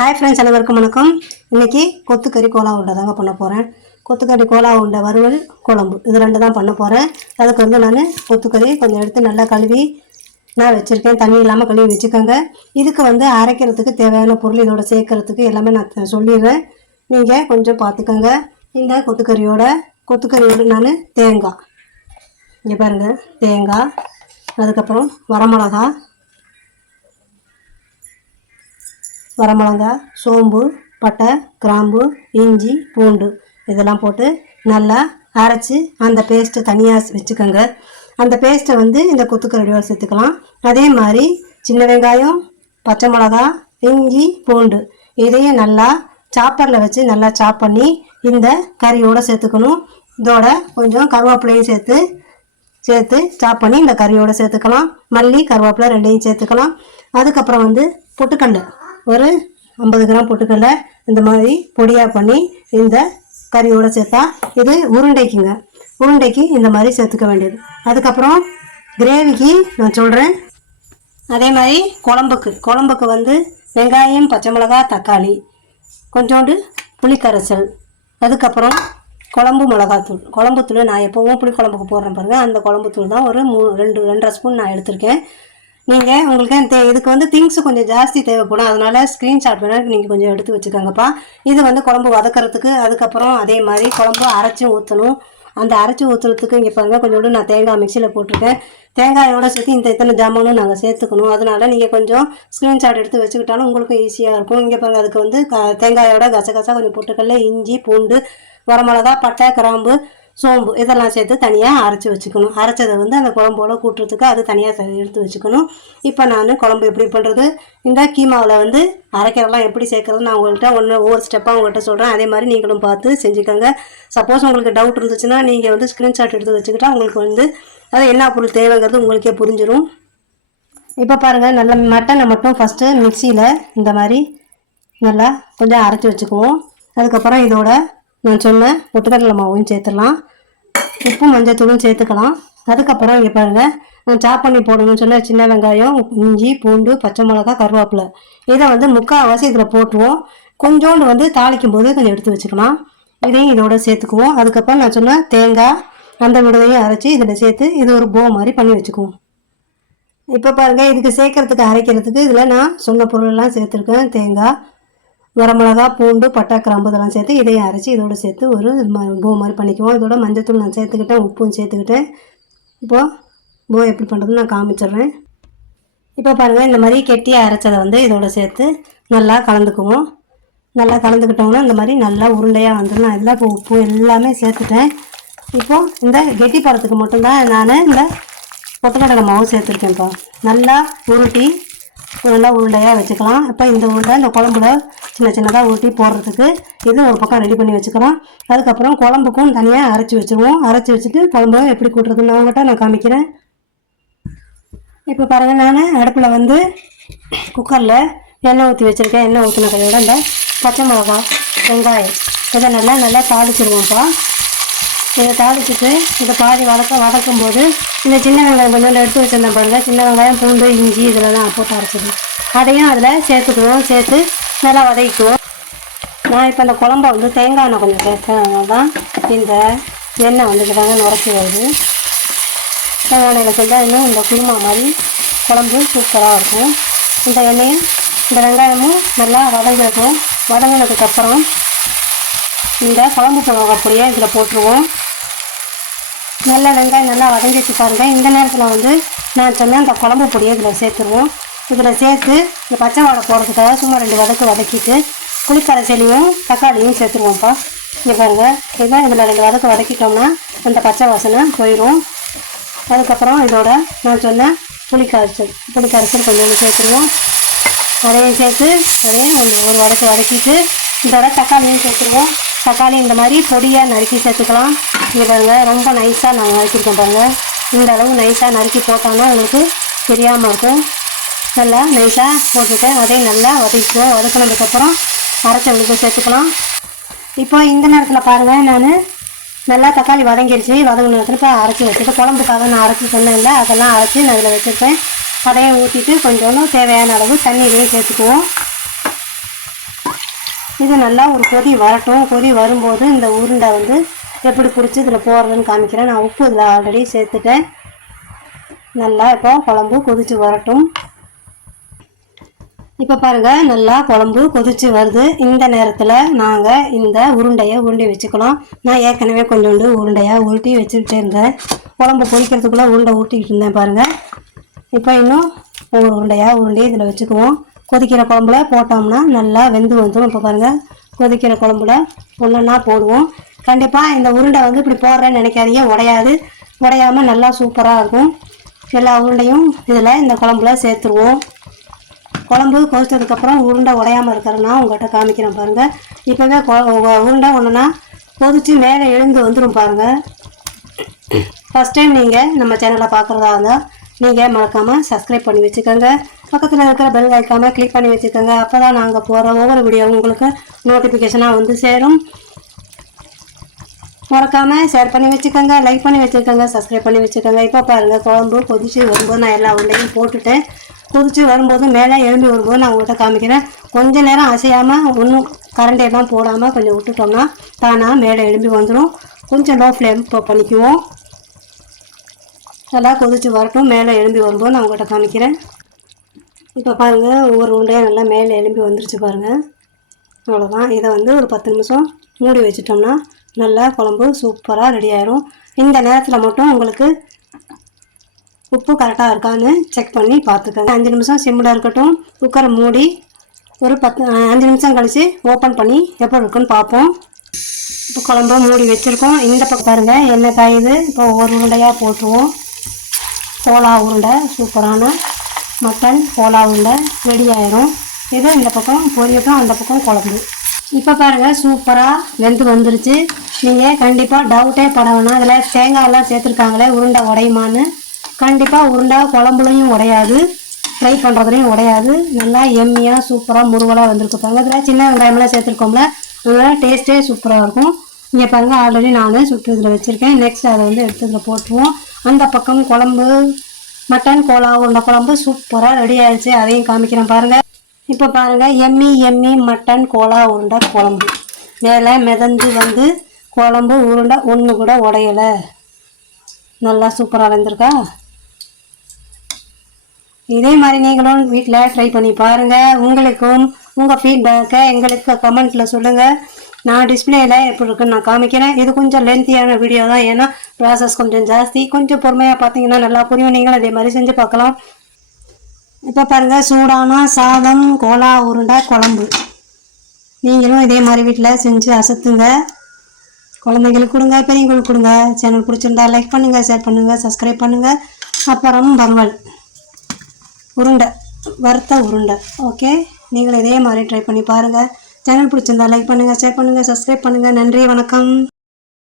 Hi friends, அனைவருக்கும் வணக்கம். இன்றைக்கி கொத்துக்கறி கோலா உருண்டை தாங்க பண்ண போகிறேன். கொத்துக்கறி கோலா உருண்டை வறுவல் குழம்பு இது ரெண்டு தான் பண்ண போகிறேன். அதுக்கு நான் கொத்துக்கறி கொஞ்சம் எடுத்து நல்லா கழுவி நான் வச்சுருக்கேன். தண்ணி இல்லாமல் கழுவி வச்சுக்கோங்க. இதுக்கு அரைக்கிறதுக்கு தேவையான பொருள் இதோட சேர்க்கறதுக்கு எல்லாமே நான் சொல்லிடுறேன். நீங்கள் கொஞ்சம் பார்த்துக்கோங்க. இந்த கொத்துக்கறியோடு நான் தேங்காய், இங்கே பாருங்கள், தேங்காய், அதுக்கப்புறம் வரமிளகா, சோம்பு, பட்டை, கிராம்பு, இஞ்சி, பூண்டு இதெல்லாம் போட்டு நல்லா அரைச்சி அந்த பேஸ்ட்டை தனியாக வச்சுக்கோங்க. அந்த பேஸ்ட்டை இந்த கொத்துக்கறியோடு சேர்த்துக்கலாம். அதே மாதிரி சின்ன வெங்காயம், பச்சை மிளகா, இஞ்சி, பூண்டு இதையும் நல்லா சாப்பரில் வச்சு நல்லா சாப் பண்ணி இந்த கறியோடு சேர்த்துக்கணும். இதோட கொஞ்சம் கருவேப்பிலையும் சேர்த்து சாப் பண்ணி இந்த கறியோடு சேர்த்துக்கலாம். மல்லி, கருவேப்பிலை ரெண்டையும் சேர்த்துக்கலாம். அதுக்கப்புறம் பொட்டுக்கடலை ஒரு 50 கிராம் பொட்டுக்கடலை இந்த மாதிரி பொடியாக பண்ணி இந்த கறியோடு சேர்த்தா இது உருண்டைக்கு இந்த மாதிரி சேர்த்துக்க வேண்டியது. அதுக்கப்புறம் கிரேவிக்கு நான் சொல்கிறேன். அதே மாதிரி குழம்புக்கு வெங்காயம், பச்சை மிளகா, தக்காளி, கொஞ்சோண்டு புளிக்கரைசல், அதுக்கப்புறம் குழம்பு மிளகாத்தூள். நான் எப்போவும் புளி குழம்புக்கு போடுறேன் பாருங்கள், அந்த குழம்புத்தூள் தான் ஒரு 2.5 ஸ்பூன் நான் எடுத்திருக்கேன். நீங்கள் உங்களுக்கு இதுக்கு திங்ஸ் கொஞ்சம் ஜாஸ்தி தேவைப்படும். அதனால் ஸ்க்ரீன்ஷாட் வேணால் நீங்கள் கொஞ்சம் எடுத்து வச்சுக்கோங்கப்பா. இது குழம்பு வதக்கிறதுக்கு. அதுக்கப்புறம் அதே மாதிரி குழம்பு அரைச்சி ஊற்றணும். அந்த அரைச்சி ஊற்றுறதுக்கு இங்கே பாருங்கள், கொஞ்சோண்டு நான் தேங்காய் மிக்சியில் போட்டிருக்கேன். தேங்காயோட சேர்த்து இத்தனை ஜாமானும் நாங்கள் சேர்த்துக்கணும். அதனால் நீங்கள் கொஞ்சம் ஸ்க்ரீன்ஷாட் எடுத்து வச்சுக்கிட்டாலும் உங்களுக்கும் ஈஸியாக இருக்கும். இங்கே பாருங்கள், அதுக்கு தேங்காயோட கசகசா, கொஞ்சம் பொட்டுக்கடலை, இஞ்சி, பூண்டு, வரமிளகா, பட்டை, கிராம்பு, சோம்பு இதெல்லாம் சேர்த்து தனியாக அரைச்சி வச்சுக்கணும். அரைச்சதை அந்த குழம்போட கூட்டுறதுக்கு அது தனியாக எடுத்து வச்சுக்கணும். இப்போ நான் குழம்பு எப்படி பண்ணுறது, இந்த கீமாவில் அரைக்கிறதெல்லாம் எப்படி சேர்க்குறது நான் உங்கள்கிட்ட ஒவ்வொரு ஸ்டெப்பாக உங்கள்கிட்ட சொல்கிறேன். அதே மாதிரி நீங்களும் பார்த்து செஞ்சுக்கோங்க. சப்போஸ் உங்களுக்கு டவுட் இருந்துச்சுன்னா நீங்கள் ஸ்க்ரீன்ஷாட் எடுத்து வச்சுக்கிட்டா உங்களுக்கு அது என்ன பொருள் தேவைங்கிறது உங்களுக்கே புரிஞ்சிடும். இப்போ பாருங்கள், நல்ல மட்டனை மட்டும் ஃபஸ்ட்டு மிக்சியில் இந்த மாதிரி நல்லா கொஞ்சம் அரைச்சி வச்சுக்குவோம். அதுக்கப்புறம் இதோட நான் சொன்ன பொட்டுக்கடலை மாவும் சேர்த்துடலாம். உப்பு, மஞ்சத்தூளும் சேர்த்துக்கலாம். அதுக்கப்புறம் இங்கே பாருங்கள், நான் சாப் பண்ணி போடணும்னு சொன்ன சின்ன வெங்காயம், இஞ்சி, பூண்டு, பச்சை மிளகா, கருவேப்பிலை இதை முக்கால்வாசி இதில் போட்டுருவோம். கொஞ்சோண்டு தாளிக்கும் போது கொஞ்சம் எடுத்து வச்சுக்கலாம். இதையும் இதோட சேர்த்துக்குவோம். அதுக்கப்புறம் நான் சொன்ன தேங்காய் அந்த விடதையும் அரைச்சி இதில் சேர்த்து இது ஒரு போ மாதிரி பண்ணி வச்சுக்குவோம். இப்போ பாருங்கள், இதுக்கு சேர்க்கறதுக்கு அரைக்கிறதுக்கு இதில் நான் சொன்ன பொருளெல்லாம் சேர்த்துருக்கேன். தேங்காய், வரமிளகா, பூண்டு, பட்டை, கிராம்பு இதெல்லாம் சேர்த்து இதையும் அரைச்சி இதோடு சேர்த்து ஒரு போ மாதிரி பண்ணிக்குவோம். இதோட மஞ்சத்தூள் நான் சேர்த்துக்கிட்டேன், உப்பும் சேர்த்துக்கிட்டேன். இப்போது போ எப்படி பண்ணுறதுன்னு நான் காமிச்சிடுறேன். இப்போ பாருங்கள், இந்த மாதிரி கெட்டியாக அரைச்சதை இதோட சேர்த்து நல்லா கலந்துக்குவோம். நல்லா கலந்துக்கிட்டோம்னா இந்த மாதிரி நல்லா உருண்டையாக வந்துடும். நான் இதில் இப்போ உப்பு எல்லாமே சேர்த்துட்டேன். இப்போது இந்த கெட்டி பழத்துக்கு மட்டும்தான் நான் இந்த பொட்டுக்கடலை மாவு சேர்த்துருக்கேன்ப்பா. நல்லா உருட்டி நல்லா உருண்டையாக வச்சுக்கலாம். இப்போ இந்த உருண்டை இந்த குழம்புல சின்னதாக ஊட்டி போடுறதுக்கு இது ஒரு பக்கம் ரெடி பண்ணி வச்சுக்கலாம். அதுக்கப்புறம் குழம்புக்கும் தனியாக அரைச்சி வச்சுருவோம். அரைச்சி வச்சுட்டு குழம்பு எப்படி கூட்டுறதுன்னு அவங்ககிட்ட நான் காமிக்கிறேன். இப்போ பாருங்கள், நான் அடுப்பில் குக்கரில் எண்ணெய் ஊற்றி வச்சுருக்கேன். எண்ணெய் ஊற்றின கையோட இந்த பச்சை மிளகா, வெங்காயம் இதை நல்லா தாளிச்சிடுவோம்ப்பா. இதை தாளிச்சிட்டு இதை பாதி வதக்கும் போது இந்த சின்ன வெங்காயம் கொஞ்சம் எடுத்து வச்சுருந்தேன் பாருங்கள். சின்ன வெங்காயம், பூண்டு, இஞ்சி இதிலலாம் போட்டு அரைச்சிடுவோம். அதையும் அதில் சேர்த்துக்குவோம். சேர்த்து நல்லா வதக்கிக்குவோம். நான் இப்போ அந்த குழம்பை தேங்காய் எண்ணெய் கொஞ்சம் சேர்த்தேன். தான் இந்த எண்ணெய் இதாங்க நுரைச்சி வருது. தேங்காய் எண்ணெயில் செஞ்சால் இன்னும் இந்த குருமா மாதிரி குழம்பு சூப்பராக இருக்கும். இந்த எண்ணெயும் இந்த வெங்காயமும் நல்லா வதங்கிருக்கும். வதங்கினதுக்கப்புறம் இந்த குழம்பு மிளகா பொடியை இதில் போட்டுருவோம். நல்லா வெங்காயம் நல்லா வதங்கிச்சு பாருங்கள். இந்த நேரத்தில் நான் சொன்னேன் இந்த குழம்பு பொடியை இதில் சேர்த்துருவோம். இதில் சேர்த்து இந்த பச்சை வாடை போடுறதுக்காக சும்மா 2 வதக்கிட்டு புளிக்கரைசலையும் தக்காளியும் சேர்த்துருவோம்ப்பா. இங்கே பாருங்கள், இதை இதில் 2 வதக்கிட்டோம்னா அந்த பச்சை வாசனை போயிடும். அதுக்கப்புறம் இதோட நான் சொன்ன புளிக்கரைசல் கொஞ்சம் சேர்த்துருவோம். அதையும் சேர்த்து அதையும் ஒரு வதக்கிட்டு இதோட தக்காளியும் சேர்த்துருவோம். தக்காளி இந்த மாதிரி பொடியாக நறுக்கி சேர்த்துக்கலாம். இங்கே பாருங்கள், ரொம்ப நைஸாக நாங்கள் நறுக்கிருக்கோம் பாருங்கள். இந்த அளவு நைஸாக நறுக்கி போட்டோன்னா உங்களுக்கு தெரியாமல் இருக்கும். நல்லா நைஸாக போட்டுட்டு அதையும் நல்லா வதக்கிக்குவோம். வதக்கினதுக்கப்புறம் அரைச்ச விழுப்பு சேர்த்துக்கலாம். இப்போ இந்த நேரத்தில் பாருங்கள், நான் நல்லா தக்காளி வதங்கிடுச்சு. வதங்கின நேரத்தில் இப்போ அரைச்சி வச்சுட்டு குழம்புக்காக நான் அரைச்சி சொன்னேன் இல்லை, அதெல்லாம் அரைச்சி நான் இதில் வச்சுருப்பேன். அதையும் ஊற்றிட்டு கொஞ்சோண்டு தேவையான அளவு தண்ணியிலையும் சேர்த்துக்குவோம். இது நல்லா ஒரு கொதி வரட்டும். கொதி வரும்போது இந்த உருண்டை வந்து எப்படி பிடிச்சி இதில் போடுறதுன்னு காமிக்கிறேன். நான் உப்பு இதில் ஆல்ரெடி சேர்த்துட்டேன். நல்லா இப்போ குழம்பு கொதித்து வரட்டும். இப்போ பாருங்கள், நல்லா குழம்பு கொதித்து வருது. இந்த நேரத்தில் நாங்கள் இந்த உருண்டையை உருண்டி வச்சுக்கலாம். நான் ஏற்கனவே கொஞ்சோண்டு உருண்டையாக உருட்டி வச்சுக்கிட்டே இருந்தேன். குழம்பு கொதிக்கிறதுக்குள்ளே உருண்டை ஊட்டிக்கிட்டு இருந்தேன் பாருங்கள். இப்போ இன்னும் ஒரு உருண்டையாக உருண்டி இதில் வச்சுக்குவோம். கொதிக்கிற குழம்புல போட்டோம்னா நல்லா வெந்து வந்துடும். இப்போ பாருங்கள், கொதிக்கிற குழம்புல ஒன்றா போடுவோம். கண்டிப்பாக இந்த உருண்டை வந்து இப்படி போடுறேன்னு நினைக்காதீங்க, உடையாது. உடையாமல் நல்லா சூப்பராக இருக்கும். எல்லா உருண்டையும் இதில் இந்த குழம்புல சேர்த்துருவோம். குழம்பு கொதிச்சதுக்கப்புறம் உருண்டை உடையாமல் இருக்கிறன்னா உங்கள்கிட்ட காமிக்கிறேன் பாருங்கள். இப்போவே உருண்டை ஒன்றுனா கொதித்து மேலே எழுந்து வந்துடும் பாருங்கள். ஃபஸ்ட் டைம் நீங்கள் நம்ம சேனலை பார்க்குறதா இருந்தால் நீங்கள் மறக்காமல் சப்ஸ்கிரைப் பண்ணி வச்சுக்கோங்க. பக்கத்தில் இருக்கிற பெல் ஐக்கானை கிளிக் பண்ணி வச்சுக்கோங்க. அப்போ தான் நாங்கள் போகிற ஒவ்வொரு வீடியோவும் உங்களுக்கு நோட்டிஃபிகேஷனாக வந்து சேரும். மறக்காமல் ஷேர் பண்ணி வச்சுக்கோங்க, லைக் பண்ணி வச்சுக்கோங்க, சப்ஸ்கிரைப் பண்ணி வச்சுக்கோங்க. இப்போ பாருங்கள், குழம்பு கொதித்து வரும்போது நான் எல்லா உருண்டையும் போட்டுட்டேன். கொதித்து வரும்போது மேலே எழும்பி வரும்போது நான் உங்கள்கிட்ட காமிக்கிறேன். கொஞ்சம் நேரம் அசையாமல் ஒன்றும் கரண்டையெல்லாம் போடாமல் கொஞ்சம் விட்டுட்டோம்னா தானாக மேலே எழும்பி வந்துடும். கொஞ்சம் லோ ஃப்ளேம் இப்போ பண்ணிக்குவோம். நல்லா கொதித்து வரட்டும். மேலே எழும்பி வரும்போது நான் உங்கள்கிட்ட காமிக்கிறேன். இப்போ பாருங்கள், ஒவ்வொரு உருண்டையாக நல்லா மேலே எழும்பி வந்துருச்சு பாருங்கள். அவ்வளோதான். இதை வந்து ஒரு 10 நிமிஷம் மூடி வச்சிட்டோம்னா நல்லா குழம்பு சூப்பராக ரெடி ஆயிரும். இந்த நேரத்தில் மட்டும் உங்களுக்கு உப்பு கரெக்டாக இருக்கான்னு செக் பண்ணி பார்த்துக்கோங்க. 5 நிமிஷம் சிம்மில் இருக்கட்டும். குக்கரை மூடி ஒரு 5 நிமிஷம் கழித்து ஓப்பன் பண்ணி எப்போ இருக்குன்னு பார்ப்போம். இப்போ குழம்பு மூடி வச்சுருக்கோம். இந்த பக்கம் பாருங்கள், எண்ணெய் காயுது. இப்போ ஒவ்வொரு உருண்டையாக போட்டுருவோம். கோலா உருண்டை, சூப்பரான மட்டன் கோலா உருண்டை ரெடி ஆயிரும். இது இந்த பக்கம் பொரியட்டும், அந்த பக்கம் குழம்பு. இப்போ பாருங்கள், சூப்பராக வெந்து வந்துருச்சு. நீங்கள் கண்டிப்பாக டவுட்டே பட வேணாம். அதில் தேங்காயெல்லாம் சேர்த்துருக்காங்களே உருண்டை உடையுமான்னு. கண்டிப்பாக உருண்டை குழம்புலையும் உடையாது, ஃப்ரை பண்ணுறதுலையும் உடையாது. நல்லா எம்மியாக சூப்பராக முருகலாக வந்திருக்கு பாருங்கள். இதில் சின்ன வெங்காயமெல்லாம் சேர்த்துருக்கோம்ல, அதனால டேஸ்ட்டே சூப்பராக இருக்கும். இங்கே பாருங்கள், ஆல்ரெடி நான் சுட்டு இதில் வச்சுருக்கேன். நெக்ஸ்ட் அதை வந்து எடுத்து இதில் போட்டுருவோம். அந்த பக்கம் குழம்பு, மட்டன் கோலா உருண்டை குழம்பு சூப்பராக ரெடி ஆயிடுச்சு. அதையும் காமிக்கிறேன் பாருங்கள். இப்போ பாருங்கள், எம்மி மட்டன் கோலா உருண்டை குழம்பு மேலே மிதந்து வந்து குழம்பு உருண்டை ஒன்று கூட உடையலை. நல்லா சூப்பராக வந்திருக்கா. இதே மாதிரி நீங்களும் வீட்டில் ட்ரை பண்ணி பாருங்கள். உங்களுக்கும் உங்கள் ஃபீட்பேக்கை எங்களுக்கு கமெண்ட்டில் சொல்லுங்கள். நான் டிஸ்பிளேயில் எப்படி இருக்குன்னு நான் காமிக்கிறேன். இது கொஞ்சம் லென்த்தியான வீடியோ தான், ஏன்னா ப்ராசஸ் கொஞ்சம் ஜாஸ்தி. கொஞ்சம் பொறுமையாக பார்த்தீங்கன்னா நல்லா புரியும். நீங்களும் அதே மாதிரி செஞ்சு பார்க்கலாம். இப்போ பாருங்கள், சூடான சாதம் கோலா உருண்டை குழம்பு. நீங்களும் இதே மாதிரி வீட்டில் செஞ்சு அசத்துங்க. குழந்தைங்களுக்கு கொடுங்க, பெரியவங்களுக்கு கொடுங்க. சேனல் பிடிச்சிருந்தா லைக் பண்ணுங்கள், ஷேர் பண்ணுங்கள், சப்ஸ்கிரைப் பண்ணுங்கள். அப்புறம் வறுவல் உருண்டை, வறுத்த உருண்டை. ஓகே, நீங்களும் இதே மாதிரி ட்ரை பண்ணி பாருங்கள். சேனல் பிடிச்சிருந்தா லைக் பண்ணுங்கள், ஷேர் பண்ணுங்கள், சப்ஸ்கிரைப் பண்ணுங்கள். நன்றி, வணக்கம்.